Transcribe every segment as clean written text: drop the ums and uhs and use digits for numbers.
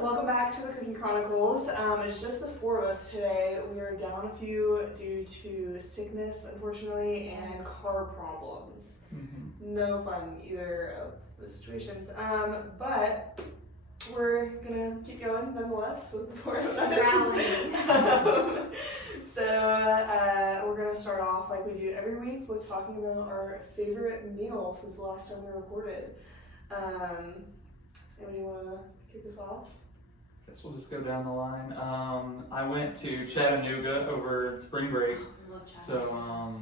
Welcome back to the Cooking Chronicles. It's just the four of us today. We are down a few due to sickness, unfortunately, and car problems. No fun either of the situations. But we're gonna keep going nonetheless with the four of us. So we're gonna start off like we do every week with talking about our favorite meal since the last time we recorded. Does anybody want to kick us off? Guess we'll just go down the line. I went to Chattanooga over spring break, so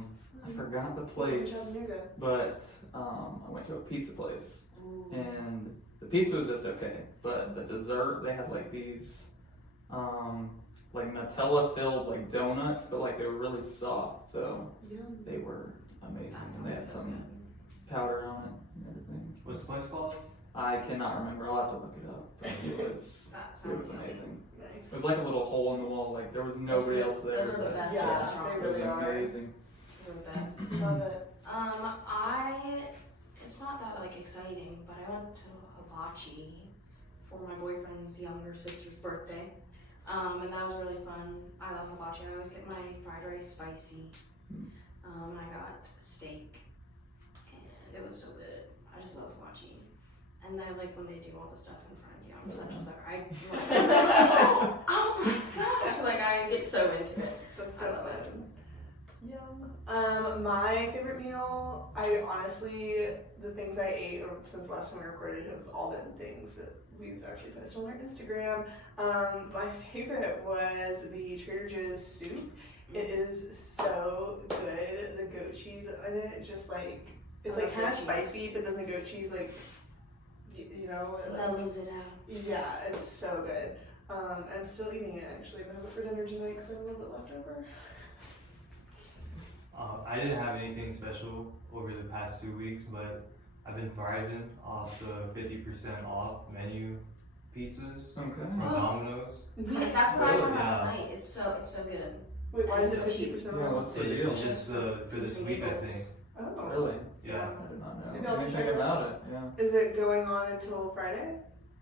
I forgot the place, but I went to a pizza place, and the pizza was just okay, but the dessert, they had like these like Nutella filled like donuts, but like they were really soft, so they were amazing, and they had some powder on it and everything. What's the place called? I cannot remember. I'll have to look it up. But it was amazing. Nice. It was like a little hole in the wall. Like there was nobody else there. Those are the best restaurants. They really are. Amazing. Those are the best. Love it. It's not that like exciting, but I went to hibachi for my boyfriend's younger sister's birthday, and that was really fun. I love hibachi. I always get my fried rice spicy. I got steak, and it was so good. I just love hibachi. And I like when they do all the stuff in front of you. I'm such a sucker. Oh my gosh! Like I get so into it. That's so fun. Yum. My favorite meal, I honestly, the things I ate since the last time we recorded have all been things that we've actually posted on our Instagram. My favorite was the Trader Joe's soup. It is so good. The goat cheese in it, just like, it's like kind of spicy, but then the goat cheese like, you know, That leaves it out. Yeah, it's so good. I'm still eating it actually. I'm gonna have it for dinner tonight because I have a little bit left over. I didn't have anything special over the past 2 weeks, but I've been thriving off the 50% off menu pizzas from Domino's. That's what I went last night. It's so good. Wait, why is it So 50% Yeah, off? what's the deal? It's just for this week, I think. Oh, Really? Yeah, I did not know. Maybe I'll check Anything it about it? Yeah. is it going on until Friday?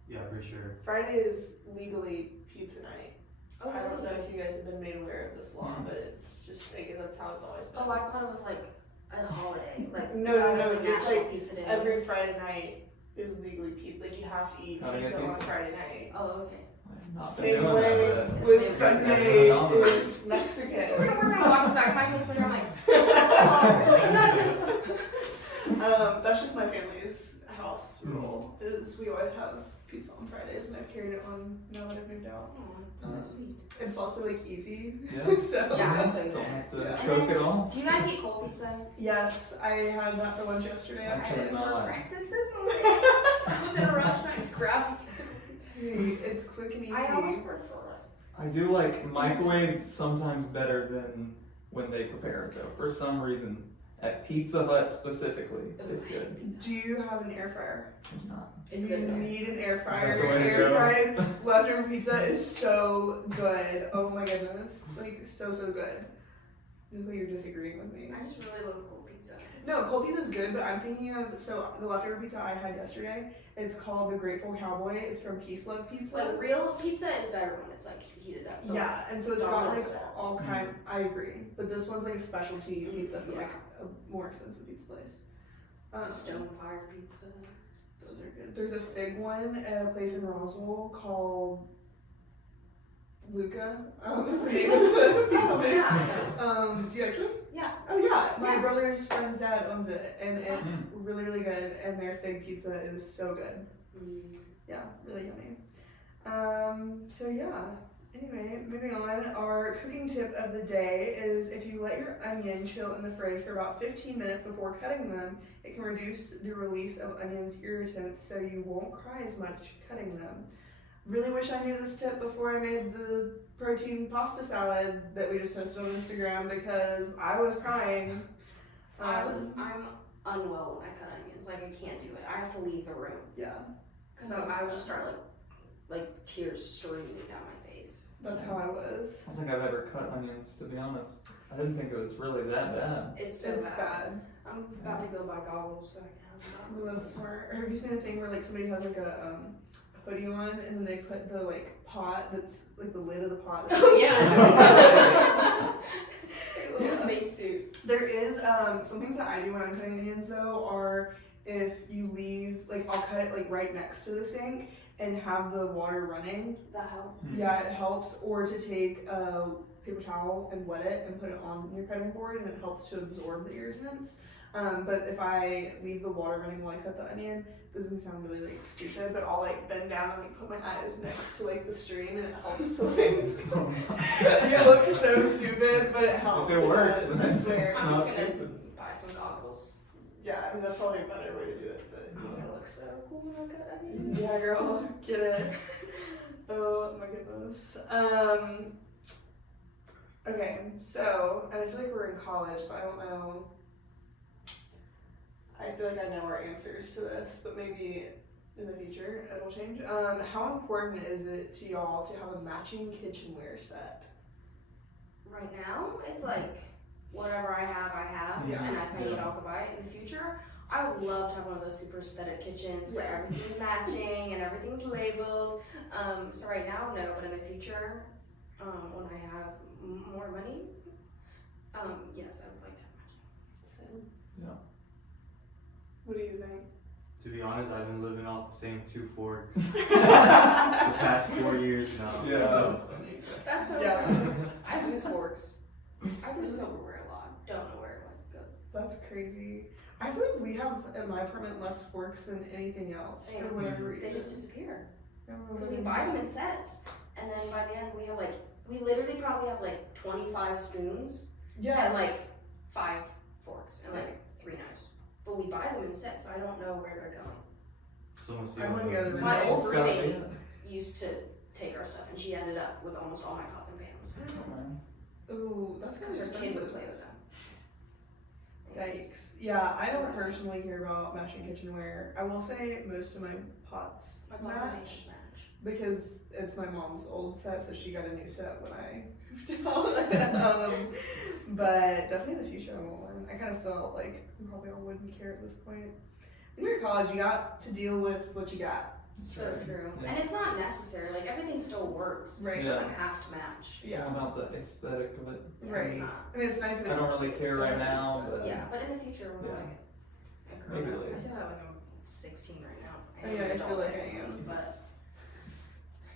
yeah, for sure. Friday is legally pizza night. Oh, I don't know really? if you guys have been made aware of this law, but it's just like that's how it's always been. Oh, I thought it was like a holiday. Like No, it's just National like Pizza Day. every Friday night is legally pizza. Like you have to eat Gotta get pizza on pizza. Friday night. Oh, okay. Not been Same doing way that, but with It's Sunday Domino's. is Mexican. We're gonna watch back my house later. I'm like, oh, nuts. That's just my family's house rule. Is we always have pizza on Fridays, and I've carried it on now that I've moved out. Oh, that's so sweet. It's also like easy. Yeah. So Yeah, that's so Don't good. have to Yeah. cook And it all. Do you guys eat cold pizza? yes, I had that for lunch yesterday. I Actually, did not for like- breakfast this morning. I was in a rush and I just grabbed a piece of pizza. It's quick and easy. I almost prefer it. I do like microwave sometimes better than when they prepare it though. For some reason, at Pizza Hut specifically, it's good. Do you have an air fryer? It's not. It's you good. need an air fryer. That's the way to Air go. fried leftover pizza is so good. Oh my goodness, like so good. Looks like you're disagreeing with me. I just really love cold pizza. No, cold pizza is good, but I'm thinking of the leftover pizza I had yesterday. It's called the Grateful Cowboy. It's from Peace Love Pizza. Like real pizza is better when it's like heated up. But Yeah, and so it's got like Domino's all kind. I agree, but this one's like a specialty pizza from Yeah. like a more expensive pizza place. stone fire pizza. Those are good. There's a fig one at a place in Roswell called Luca. Is the name of the pizza place. Yeah. Do you actually? Yeah. Oh yeah, my Yeah. brother's friend's dad owns it, and it's really good. And their fig pizza is so good. Yeah, really yummy. So yeah. Anyway, moving on. Our cooking tip of the day is if you let your onion chill in the fridge for about 15 minutes before cutting them, it can reduce the release of onions' irritants, so you won't cry as much cutting them. Really wish I knew this tip before I made the protein pasta salad that we just posted on Instagram because I was crying. I'm unwell when I cut onions. Like I can't do it. I have to leave the room Yeah, because I would just start like tears streaming down my face. that's how I was. I don't think I've ever cut onions, to be honest. I didn't think it was really that bad. It's so It's bad. bad. I'm about to go buy goggles so I can have them. Oh, that's smart. Or have you seen a thing where like somebody has like a hoodie on, and then they put the like pot that's like the lid of the pot. Oh yeah. A little space suit. There is some things that I do when I'm cutting onions though are if you leave like I'll cut it like right next to the sink and have the water running. That helps. Yeah, it helps. Or to take a paper towel and wet it and put it on your cutting board, and it helps to absorb the irritants. But if I leave the water running while I cut the onion, it doesn't sound really like stupid, but I'll like bend down and like put my eyes next to like the stream, and it helps to like you look so stupid, but it helps. It works. Does, I swear. It's I'm not just gonna stupid. buy some goggles. Yeah, I mean that's probably a better way to do it, but I'm gonna look so cool when I cut onions. yeah, girl, get it. Oh my goodness. Okay, so and I feel like we're in college, so I don't know. I feel like I know our answers to this, but maybe in the future it'll change. How important is it to y'all to have a matching kitchenware set? Right now, it's like whatever I have, Yeah. and if I need, I'll go buy it. In the future, I would love to have one of those super aesthetic kitchens where everything's matching and everything's labeled. So right now, no, but in the future, when I have more money, yes, I would like to have matching. So. What do you think? To be honest, I've been living off the same 2 forks the past 4 years now. Yeah. So, That's so Yeah. I use forks. I use silverware a lot. Don't know where it went. Good. That's crazy. I feel like we have in my apartment less forks than anything else for whatever reason. They just disappear. I don't know Because what we it buy is. them in sets, and then by the end we have like, we literally probably have like 25 spoons and like 5 forks and like 3 knives. But we buy them in sets, so I don't know where they're going. someone's I'm on the other end. My old It's gotta roommate be. used to take our stuff, and she ended up with almost all my pots and pans. Oh, man. Ooh, that's kind Because of her kid would expensive. play with them. Yikes. Yeah, I don't personally care about matching kitchenware. I will say most of my pots My pots and match pans match. because it's my mom's old set, so she got a new set when I moved out. But definitely in the future I want one. I kind of felt like we probably all wouldn't care at this point. When you're in college, you got to deal with what you got. So Right. true. Yeah. And it's not necessary, like everything still works. Right. It Yeah. doesn't have to match. It's all about the aesthetic of it. Yeah, Right. It's not. I mean, it's nice. I don't really care right now, but Yeah, but in the future, when Yeah. like, I grow Maybe up, later. I say that like I'm 16 right now. Oh, yeah, I an feel adult like I technically, am. But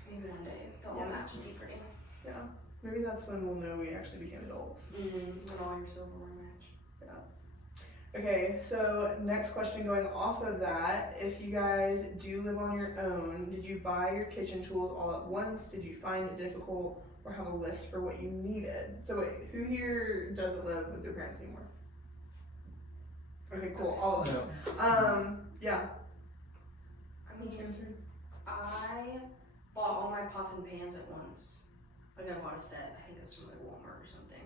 maybe one day they'll all Yeah. match and be pretty. Maybe that's when we'll know we actually became adults. When all your silverware match. Okay, so next question going off of that, if you guys do live on your own, did you buy your kitchen tools all at once? Did you find it difficult or have a list for what you needed? So wait, who here doesn't live with their parents anymore? Okay, cool, all of us. Yeah. I mean, I bought all my pots and pans at once. Like I bought a set, I think it was from like Walmart or something.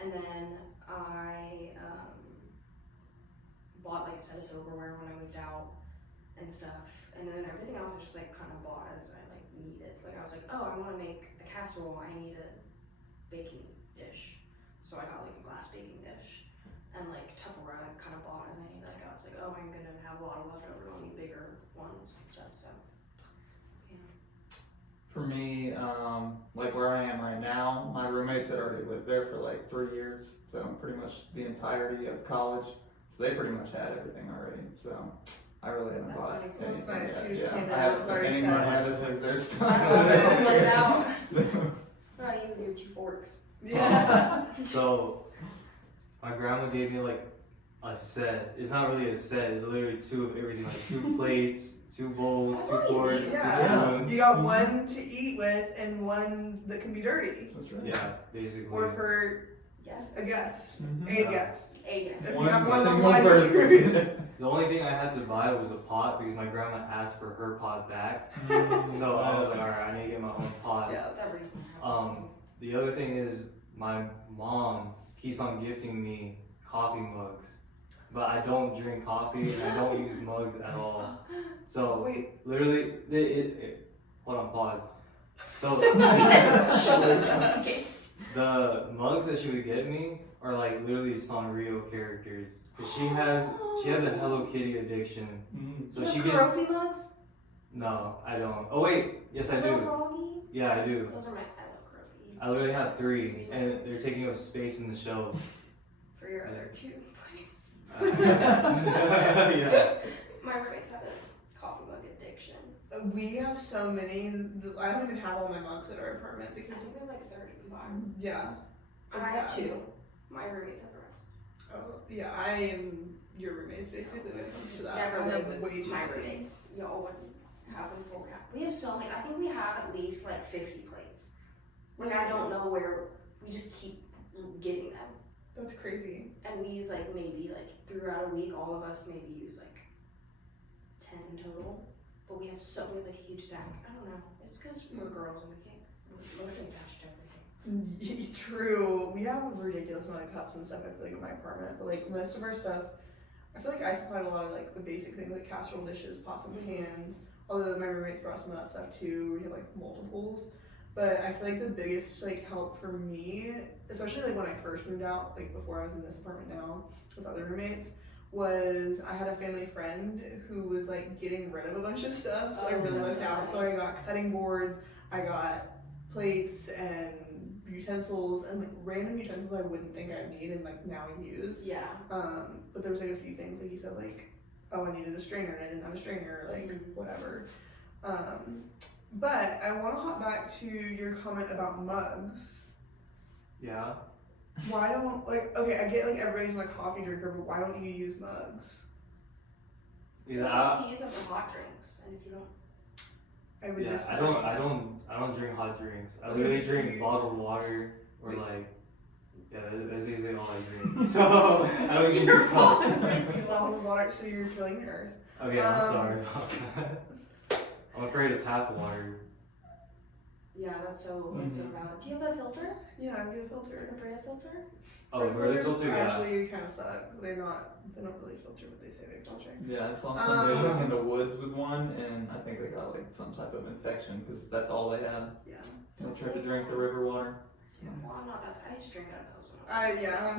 And then I bought like a set of silverware when I moved out and stuff. And then everything else I just like kind of bought as I like needed. Like I was like, oh, I want to make a casserole, I need a baking dish. So I got like a glass baking dish. And like Tupperware I kind of bought as I needed. Like I was like, oh, I'm gonna have a lot of leftovers, I'll need bigger ones and stuff. So for me, like where I am right now, my roommates had already lived there for like 3 years, so pretty much the entirety of college. So they pretty much had everything already. So I really haven't That's bought nice. That's anything nice. yet. You just came in, I it haven't was took already any set. more. I just like their stuff. that's so left out. So- What about you with your 2 forks? Yeah. so my grandma gave me like a set. It's not really a set. It's literally 2 of everything, like 2 plates, 2 bowls, That's 2 all you forks, need. 2 Yeah. spoons. You got one to eat with and one that can be dirty. That's right. Yeah, basically. Or for Yes. a guest. Mhm. A guest. A yes. If you One have more than single one, person. The only thing I had to buy was a pot because my grandma asked for her pot back. Mm. So I was like, alright, I need to get my own pot. Yeah. That reason. The other thing is my mom keeps on gifting me coffee mugs. But I don't drink coffee and I don't use mugs at all. So Wait, literally, hold on, pause. So He said, okay. the mugs that she would get me are like literally Sanrio characters. 'Cause she has a Hello Kitty addiction. Mm. So The she gets Kuroki mugs? No, I don't. Oh wait, yes I Little do. Froggy? Yeah, I do. Those are I love Croakies. I literally have 3, and they're taking up space in the shelf. For your other 2 plates. Yeah. My roommates have a coffee mug addiction. We have so many. I don't even have all my mugs at our apartment I because think we have like 35. yeah. I have bad. 2. My roommates have the rest. Oh, yeah, I am your roommates basically when it comes to that. Never I live have with way too my many. roommates. Y'all wouldn't have them full cap. We have so many. I think we have at least like 50 plates. Like I don't know where. We just keep getting them. That's crazy. And we use like maybe like throughout a week, all of us maybe use like 10 in total. But we have like a huge stack. I don't know. It's because we're girls and we're attached to everything. True. We have a ridiculous amount of cups and stuff. I feel like in my apartment, but like most of our stuff, I feel like I supplied a lot of like the basic things like casserole dishes, pots and pans. Although my roommates brought some of that stuff too. We have like multiples. But I feel like the biggest like help for me, especially like when I first moved out, like before I was in this apartment now with other roommates, was I had a family friend who was like getting rid of a bunch of stuff. So I really that's looked out. so So I nice. got cutting boards, I got plates and utensils and like random utensils I wouldn't think I'd need and like now I use. Yeah. But there was like a few things like you said like, oh I needed a strainer and I didn't have a strainer, like whatever. But I want to hop back to your comment about mugs. Yeah. Why don't like okay I get like everybody's a coffee drinker, but why don't you use mugs? Yeah. We use them for hot drinks, and if you don't, I would Yeah, just I don't drink hot drinks. I literally drink bottled water or like, yeah, that's basically all I drink. So I don't even use cups. bottled water, so you're killing the earth. Okay, I'm sorry about that. I'm afraid of tap water. yeah, that's so bad. Do you have a filter? Yeah, I get a Like filter. a Brita filter? Oh, Brita really filters filter? Yeah. actually kind of suck. They don't really filter what they say they filter. Yeah, I saw somebody like in the woods with one, and I think they got like some type of infection because that's all they had. Yeah. They tried to drink the river water. Well, I'm not that. I used to drink out of those when I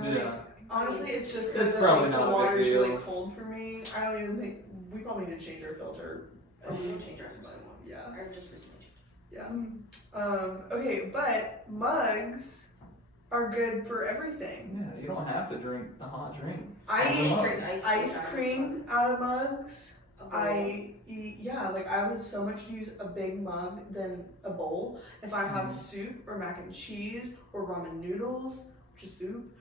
was Yeah. Honestly, it's just It's that probably like, not a the big water's deal. really cold for me. I don't even think we probably need to change our filter. We don't change ours for so long. Yeah. Or just recently. Yeah. Okay, but mugs are good for everything. Yeah, you don't have to drink a hot drink. I Have a eat mug. Drink ice cream out of mugs. A bowl. I eat, yeah, like I would so much use a big mug than a bowl. If I have soup or mac and cheese or ramen noodles, which is soup.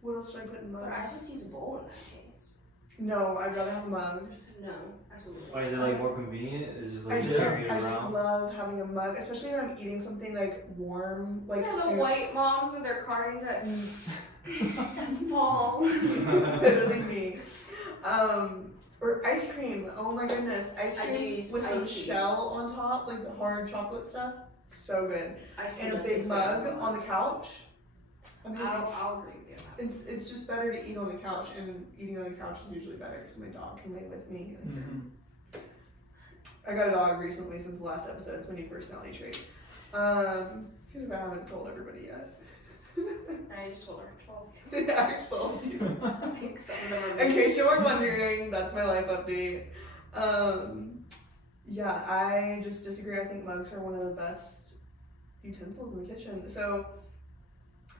What else should I put in But mugs? I just use a bowl in that case. No, I'd rather have a mug. No, absolutely. Or is it like more convenient? It's just I like just, carry it I just around. love having a mug, especially when I'm eating something like warm, like You know, the soup. white moms with their cardigans that fall. Literally me. Or ice cream. Oh my goodness, ice I do cream use with some ice cream. shell on top, like the hard chocolate stuff. So good. Ice cream And a does big taste mug good. on the couch. Amazing. I'll agree with you on that. It's just better to eat on the couch, and eating on the couch is usually better because my dog can lay with me. I got a dog recently since the last episode. It's my new personality trait. Because I haven't told everybody yet. I just told her 12. I told you. I think some of them are In case you were wondering, that's my life update. Yeah, I just disagree. I think mugs are one of the best utensils in the kitchen. So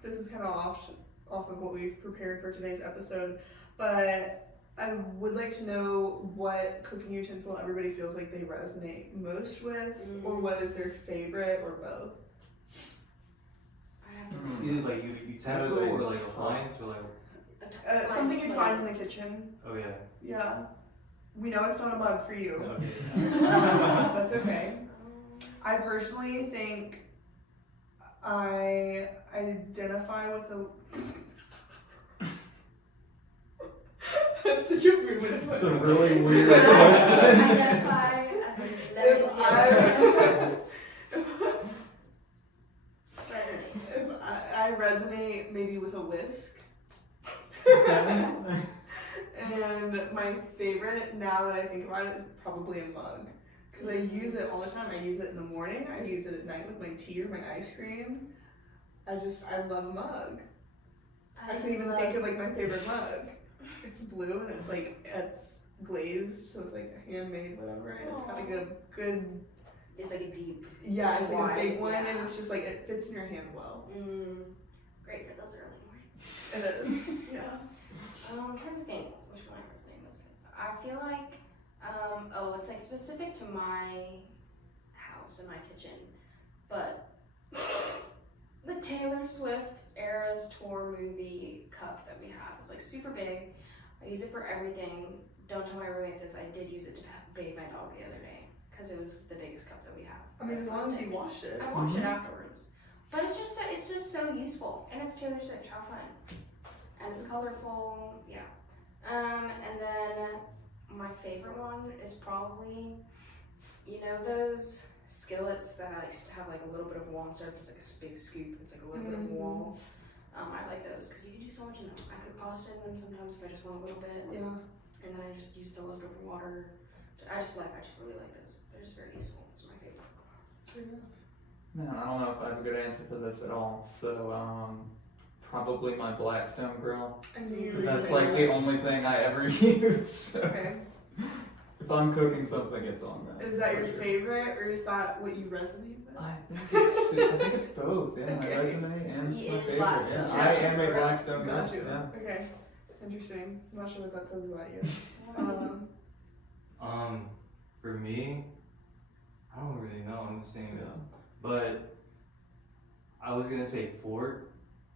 this is kind of off of what we've prepared for today's episode, but I would like to know what cooking utensil everybody feels like they resonate most with, or what is their favorite, or both. I have to Is it like utensil or like appliance or like? Something you'd find in the kitchen. Oh yeah. Yeah. We know it's not a mug for you. Okay. That's okay. I personally think I identify with a. That's such a weird way to put That's it. a really weird question. identify as a lemon If resonate. if I resonate maybe with a whisk. And my favorite, now that I think about it, is probably a mug. Because I use it all the time. I use it in the morning, I use it at night with my tea or my ice cream. I love a mug. I can't even think of like my favorite mug. It's blue and it's like, it's glazed, so it's like a handmade whatever, and it's got like a good. It's like a deep. Yeah, it's like a big one, yeah. and it's just like it fits in your hand well. Great for those early mornings. It is. Yeah. I'm trying to think which one I resonate most with. I feel like, it's like specific to my house and my kitchen, but the Taylor Swift Eras Tour movie cup that we have is like super big. I use it for everything. Don't tell my roommates this. I did use it to bathe my dog the other day because it was the biggest cup that we have. I mean, as long as you wash it. I wash it afterwards. But it's just so useful, and it's Taylor Swift. How fun! And it's colorful. Yeah. And then my favorite one is probably, those skillets that I like to have like a little bit of wall instead of just like a big scoop. It's like a little bit of wall. I like those because you can do so much in them. I cook pasta in them sometimes if I just want a little bit. Yeah. And then I just use the leftover water. I just really like those. They're just very useful. Those are my favorite. Man, I don't know if I have a good answer for this at all. So, probably my Blackstone grill. I knew you were 'Cause gonna that's say like that. the only thing I ever use. So Okay. if I'm cooking something, it's on that. Is that for your sure. favorite, or is that what you resonate with? I think it's both. Yeah, Okay. my resume and He it's my is favorite. Blackstone. Yeah, I am a Blackstone grill. Got you. Yeah. Okay. Interesting. I'm not sure what that says about you. For me, I don't really know. I'm just saying, Yeah. but I was gonna say fork,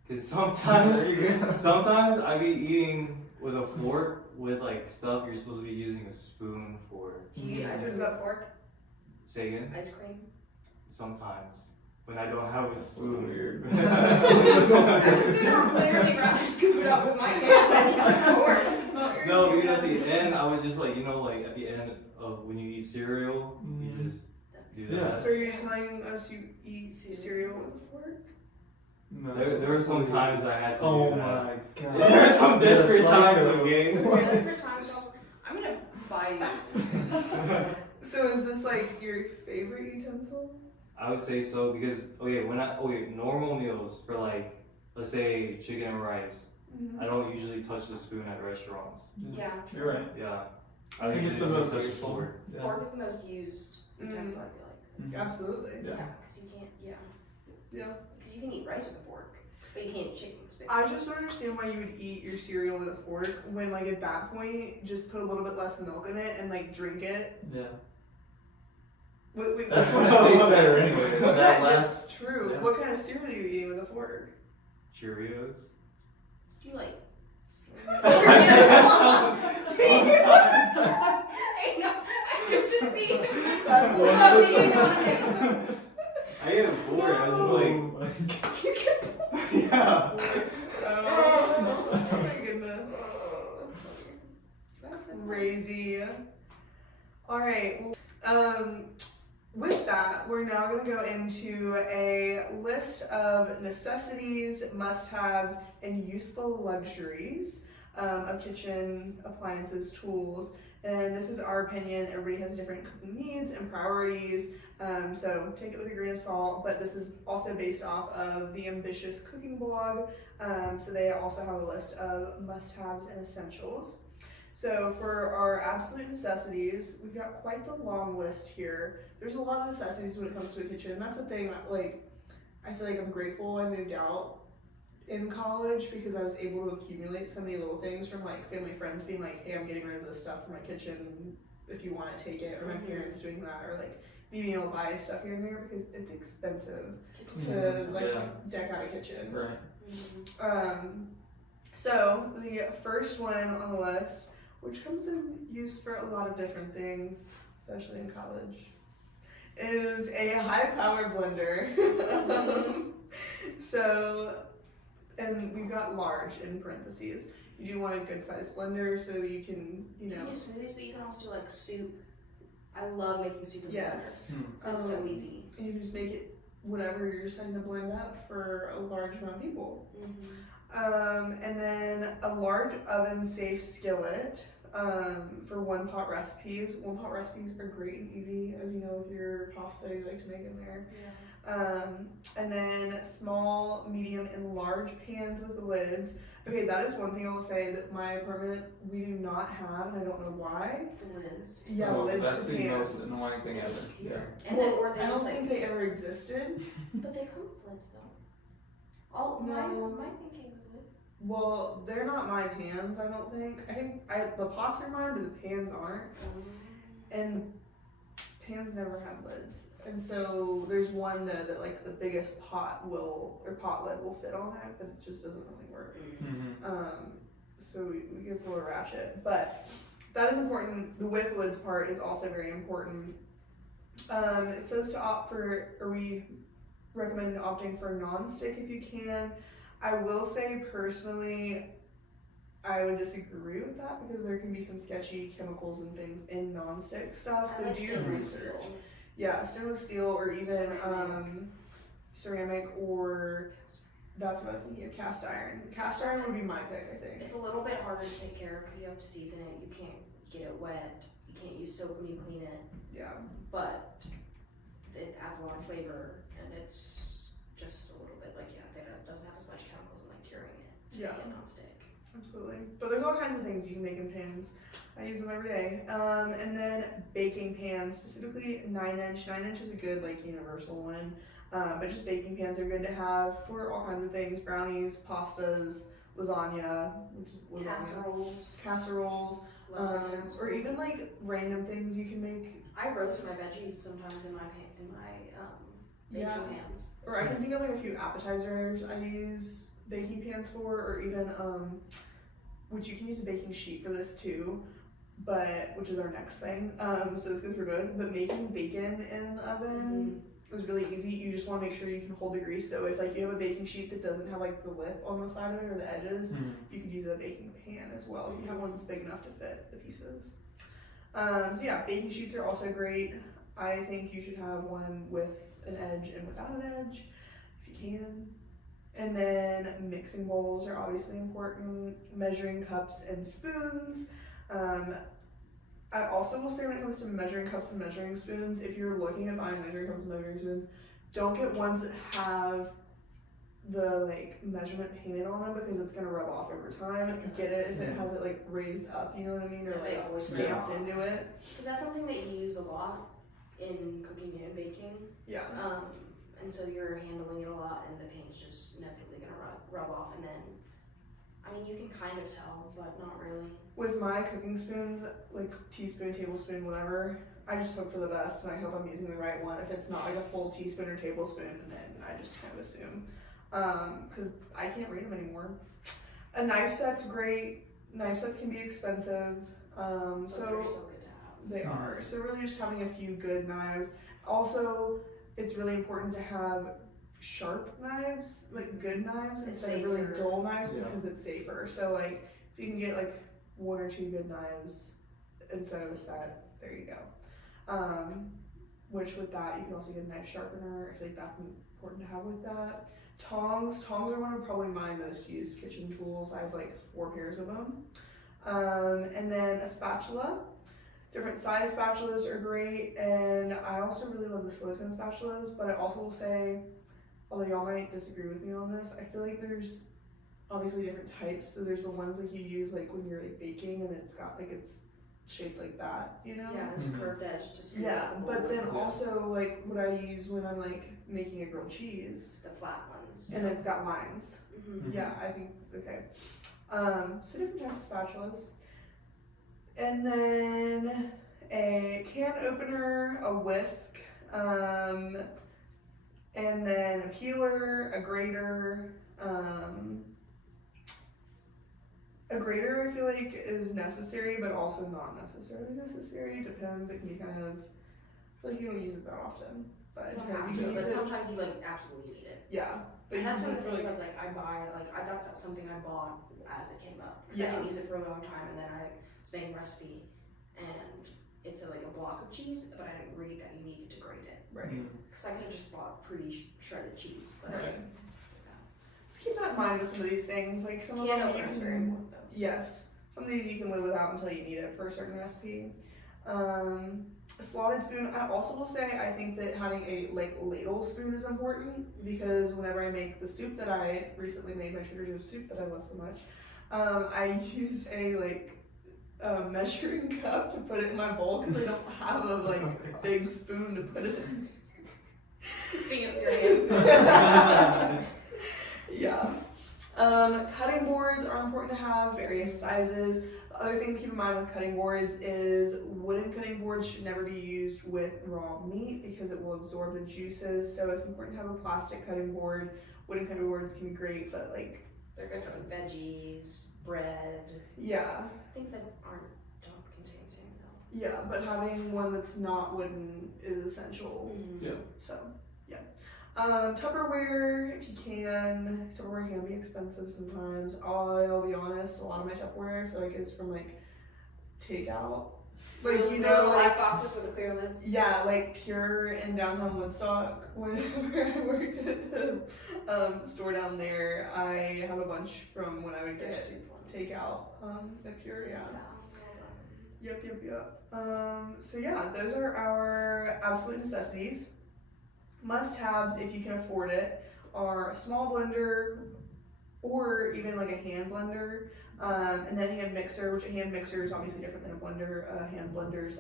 cause There you go. sometimes I be eating with a fork with like stuff you're supposed to be using a spoon for. Do you eat ice cream with a fork? Say again. Ice cream? Sometimes when I don't have a spoon. Weird. I would sooner literally rather scoop it up with my hand than use a fork. No, because at the end I was just like, like at the end of when you eat cereal, you just do that. Yeah. So you're telling us you eat cereal with a fork? No, There were some times I had to Oh do that. my god. There were some desperate Yes, times I in know. the game. Desperate times, I'm gonna buy you some. So is this like your favorite utensil? I would say so because normal meals for like, let's say chicken and rice, I don't usually touch the spoon at restaurants. Yeah. You're right. Yeah. I think it's the usually most touch the useful. fork. Yeah. Fork is the most used utensil, I feel like. Absolutely. Yeah. Because you can't, Yeah. because you can eat rice with a fork, but you can't eat chicken with a spoon. I just don't understand why you would eat your cereal with a fork when, like, at that point, just put a little bit less milk in it and, like, drink it. Yeah. Wait, That's when it tastes better anyway. What That kind, last. yeah, true. yeah. What kind of cereal are you eating with a fork? Cheerios. Do you like? Sometimes. I know. I could just see. That's what what do you know? I get bored. I was Oh my just like, yeah. Oh my goodness. That's Crazy. Alright. With that, we're now going to go into a list of necessities, must-haves, and useful luxuries of kitchen appliances, tools. And this is our opinion. Everybody has different cooking needs and priorities, so take it with a grain of salt. But this is also based off of the Ambitious Cooking blog, so they also have a list of must-haves and essentials. So for our absolute necessities, we've got quite the long list here. There's a lot of necessities when it comes to a kitchen. That's the thing that, like, I feel like I'm grateful I moved out in college because I was able to accumulate so many little things from, like, family friends being like, hey, I'm getting rid of this stuff from my kitchen if you want to take it, or my parents doing that, or like me being able to buy stuff here and there because it's expensive to like deck out a kitchen. Right. So the first one on the list, which comes in use for a lot of different things, especially in college, is a high power blender. And we've got large in parentheses. You do want a good sized blender so you can, You can do smoothies, but you can also do like soup. I love making soup with yes. blender. It's so easy. And you can just make it whatever you're deciding to blend up for a large amount of people. And then a large oven safe skillet for one pot recipes. One pot recipes are great and easy, as you know, with your pasta you like to make in there. Yeah. And then small, medium, and large pans with lids. Okay, that is one thing I'll say that my apartment we do not have, and I don't know why. The lids. Yeah, Oh, lids that's to the pans. most annoying thing They ever. disappear. Yeah. And Well, then, or they I just don't like, think they ever existed. but they come with lids though. All No. my thing came with lids. Well, they're not my pans, I don't think. I think the pots are mine, but the pans aren't. And the pans never had lids. And so there's one that like the biggest pot lid will fit on it, but it just doesn't really work. So it gets a little ratchet. But that is important. The with lids part is also very important. It says to opt for, or we recommend opting for non-stick if you can. I will say personally, I would disagree with that because there can be some sketchy chemicals and things in non-stick stuff. So do your research. Yeah, stainless steel or even ceramic, or that's what I was thinking of, cast iron. Cast iron would be my pick, I think. It's a little bit harder to take care of because you have to season it. You can't get it wet. You can't use soap when you clean it. Yeah. But it adds a lot of flavor, and it's just a little bit like, it doesn't have as much chemicals in like curing it to make it non-stick. Absolutely. But there's all kinds of things you can make in pans. I use them every day. And then baking pans, specifically 9-inch. 9-inch is a good like universal one. But just baking pans are good to have for all kinds of things: brownies, pastas, lasagna, which is lasagna, casseroles, or even like random things you can make. I roast my veggies sometimes in my baking pans. Or I can think of like a few appetizers I use baking pans for, or even which you can use a baking sheet for this too, but which is our next thing. So this goes for both. But making bacon in the oven is really easy. You just want to make sure you can hold the grease. So if like you have a baking sheet that doesn't have like the lip on the side of it or the edges, you could use a baking pan as well if you have one that's big enough to fit the pieces. So yeah, baking sheets are also great. I think you should have one with an edge and without an edge if you can. And then mixing bowls are obviously important. Measuring cups and spoons. I also will say when it comes to measuring cups and measuring spoons, if you're looking at buying measuring cups and measuring spoons, don't get ones that have the like measurement painted on them because it's gonna rub off over time. Get it if it has it like raised up, you know what I mean, or like stamped into it. Because that's something that you use a lot in cooking and baking. Yeah. And so you're handling it a lot, and the paint's just inevitably gonna rub off, and then, I mean, you can kind of tell, but not really. With my cooking spoons, like teaspoon, tablespoon, whatever, I just hope for the best, and I hope I'm using the right one. If it's not like a full teaspoon or tablespoon, then I just kind of assume, because I can't read them anymore. A knife set's great. Knife sets can be expensive, But they're so good to have. They are. So really just having a few good knives. Also, it's really important to have sharp knives, like good knives, instead of really dull knives because it's safer. So like if you can get like 1 or 2 good knives instead of a set, there you go. Which with that you can also get a knife sharpener. I feel like that's important to have with that. Tongs are one of probably my most used kitchen tools. I have like 4 pairs of them. And then a spatula. Different size spatulas are great, and I also really love the silicone spatulas, but I also will say, although y'all might disagree with me on this, I feel like there's obviously different types. So there's the ones like you use like when you're like baking and it's got like it's shaped like that, you know? Yeah, there's a curved edge to smooth Yeah, the bowl. but then also like what I use when I'm like making a grilled cheese. The flat ones. And it's got lines. Yeah, I think, okay. So different types of spatulas. And then a can opener, a whisk, and then a peeler, a grater. A grater I feel like is necessary, but also not necessarily necessary. It depends. It can be kind of, I feel like you don't use it that often, but You don't have to, but sometimes you like absolutely need it. Yeah. But and that's one of the things like I buy, that's something I bought as it came up. Because I didn't use it for a long time, and then I was making a recipe, and it's like a block of cheese, but I didn't read that you needed to grate it. Right. Because I could have just bought pre-shredded cheese. But right. Let's keep that in mind with some of these things. Like some of them you can, very important though. Yes. Some of these you can live without until you need it for a certain recipe. A slotted spoon. I also will say I think that having a ladle spoon is important, because whenever I make the soup that I recently made, my Trader Joe's soup that I love so much, I use a measuring cup to put it in my bowl because I don't have a big spoon to put it in. Scooping up your hand. Yeah. Cutting boards are important to have, various sizes. The other thing to keep in mind with cutting boards is wooden cutting boards should never be used with raw meat because it will absorb the juices. So it's important to have a plastic cutting board. Wooden cutting boards can be great, but they're good for veggies, bread. Yeah. Things that don't contain salmonella. Yeah, but having one that's not wooden is essential. Yeah. So, yeah. Tupperware, if you can. Tupperware can be expensive sometimes. I'll be honest, a lot of my Tupperware I feel like is from takeout. The black boxes with the clear lids. Yeah, Pure in downtown Woodstock. Whenever I worked at the store down there, I have a bunch from when I would get takeout at Pure. Yeah. Yep. So yeah, those are our absolute necessities. Must-haves, if you can afford it, are a small blender or even a hand blender, and then a hand mixer, which a hand mixer is obviously different than a blender. A hand blender is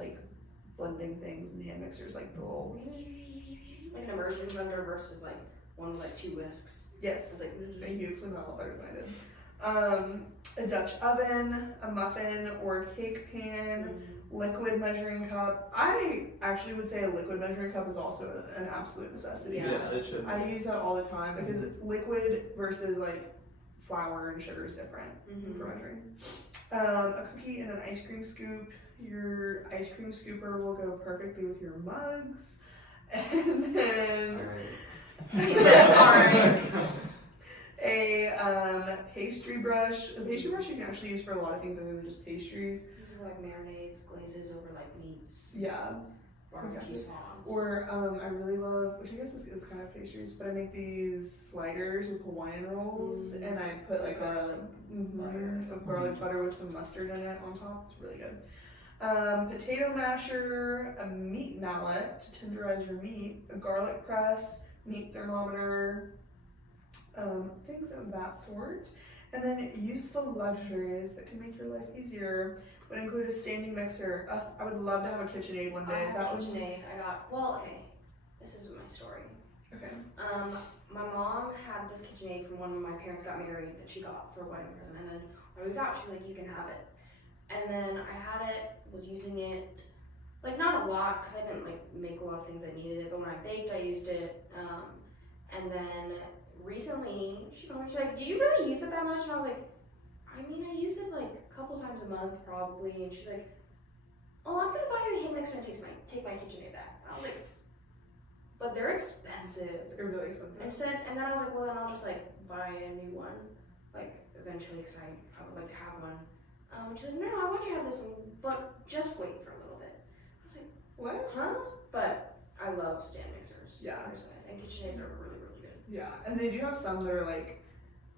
blending things, and the hand mixer is the little... Like an immersion blender versus one with 2 whisks. Yes, thank you, explained that a lot better than I did. A Dutch oven, a muffin or cake pan, liquid measuring cup. I actually would say a liquid measuring cup is also an absolute necessity. Yeah, it should be. I use that all the time because liquid versus flour and sugar is different for measuring. A cookie and an ice cream scoop. Your ice cream scooper will go perfectly with your mugs. And then He said, alright. A pastry brush. A pastry brush you can actually use for a lot of things other than just pastries. These are marinades, glazes over meats. Yeah. Barbecue sauce. Or I really love, which I guess is kind of pastries, but I make these sliders with Hawaiian rolls, and I put a garlic butter with some mustard in it on top. It's really good. Potato masher, a meat mallet to tenderize your meat, a garlic press, meat thermometer, things of that sort. And then useful luxuries that can make your life easier would include a standing mixer. I would love to have a KitchenAid one day. I have a KitchenAid. This is my story. Okay. My mom had this KitchenAid from when my parents got married that she got for a wedding present, and then when we got, she was like, "You can have it." And then I had it, was using it, not a lot, because I didn't make a lot of things that needed it, but when I baked, I used it. And then recently, she told me, she's like, "Do you really use it that much?" And I was like, I use it a couple times a month probably. And she's like, "Oh, I'm gonna buy you a hand mixer and take my KitchenAid back." And I was like, "But they're expensive." They're really expensive. And then I was like, "Well, then I'll just buy a new one, eventually, because I would like to have one." And she's like, "No, I want you to have this one, but just wait for a little bit." I was like, What? "Huh?" But I love stand mixers. Yeah. They're so nice. And KitchenAids are really, really good. Yeah, and they do have some that are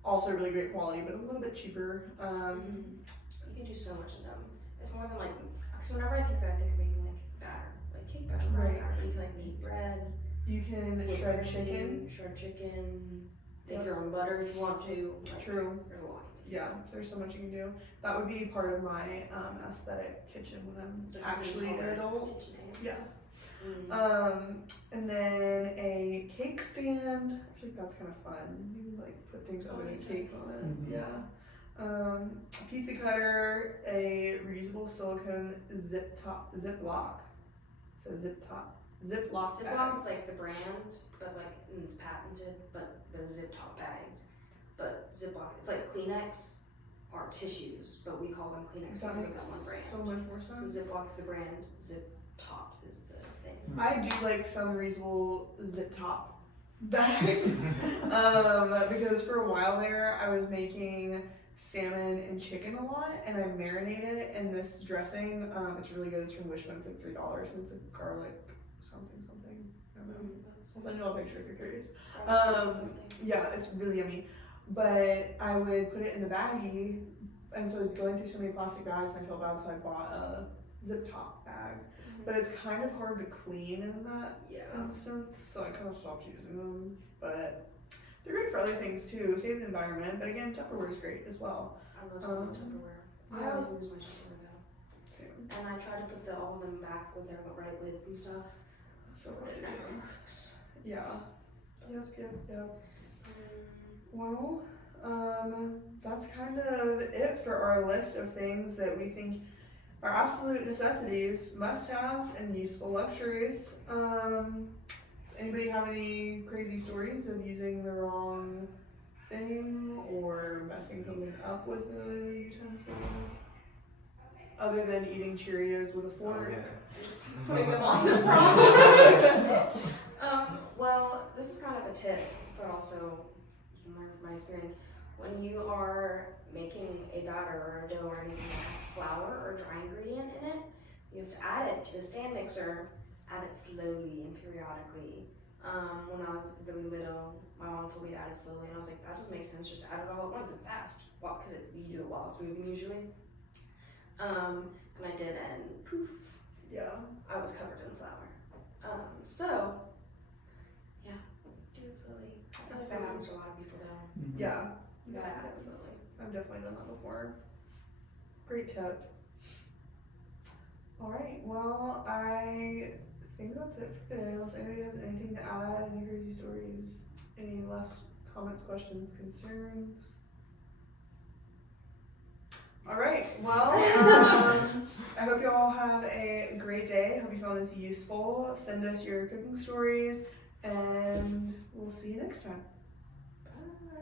also really great quality, but a little bit cheaper. You can do so much in them. It's more than because whenever I think of making batter, cake batter, Right. batter, but you can knead bread. You can shred chicken. Make your own butter if you want to. True. There's a lot. Yeah, there's so much you can do. That would be part of my aesthetic kitchen when I'm actually an adult. KitchenAid. Yeah. And then a cake stand. I feel like that's kind of fun. You can put things under the cake on it. Yeah. A pizza cutter, a reusable silicone Ziploc. So Ziploc Ziploc bag. is the brand, but it's patented, but they're zip top bags. But Ziploc, it's like Kleenex or tissues, but we call them Kleenex That because of makes that one brand. so much more sense. So Ziploc's the brand, Zip Top is the thing. I do like some reusable zip top bags. Because for a while there I was making salmon and chicken a lot, and I marinate it in this dressing. It's really good. It's from Wishbone. It's $3, and it's a garlic something. I don't know. I'll send you all a picture if you're curious. Yeah, it's really yummy. But I would put it in the baggie, and so I was going through so many plastic bags, and I felt bad, so I bought a zip top bag, but it's kind of hard to clean in that Yeah. instance, so I kind of stopped using them. But they're great for other things too, save the environment. But again, Tupperware is great as well. I love Tupperware. I yeah. always lose my Tupperware though. Same. And I try to put all of them back with their right lids and stuff. So hard to do. Yeah. Yep. Well, that's kind of it for our list of things that we think are absolute necessities, must-haves, and useful luxuries. Does anybody have any crazy stories of using the wrong thing or messing something up with a utensil? Other than eating Cheerios with a fork? Just putting them on the problem. Well, this is kind of a tip, but also you can learn from my experience. When you are making a batter or a dough or anything that has flour or dry ingredient in it, you have to add it to the stand mixer, add it slowly and periodically. When I was really little, my mom told me to add it slowly, and I was like, that doesn't make sense, just add it all at once and fast. Well, because you do it while it's moving usually. And I did, and poof, Yeah. I was covered in flour. So, yeah, do it slowly. I feel like that happens to a lot of people though. Yeah. You gotta add it slowly. I've definitely done that before. Great tip. Alright, well, I think that's it for today. Unless anybody has anything to add, any crazy stories, any last comments, questions, concerns. Alright, well, I hope you all have a great day. Hope you found this useful. Send us your cooking stories, and we'll see you next time.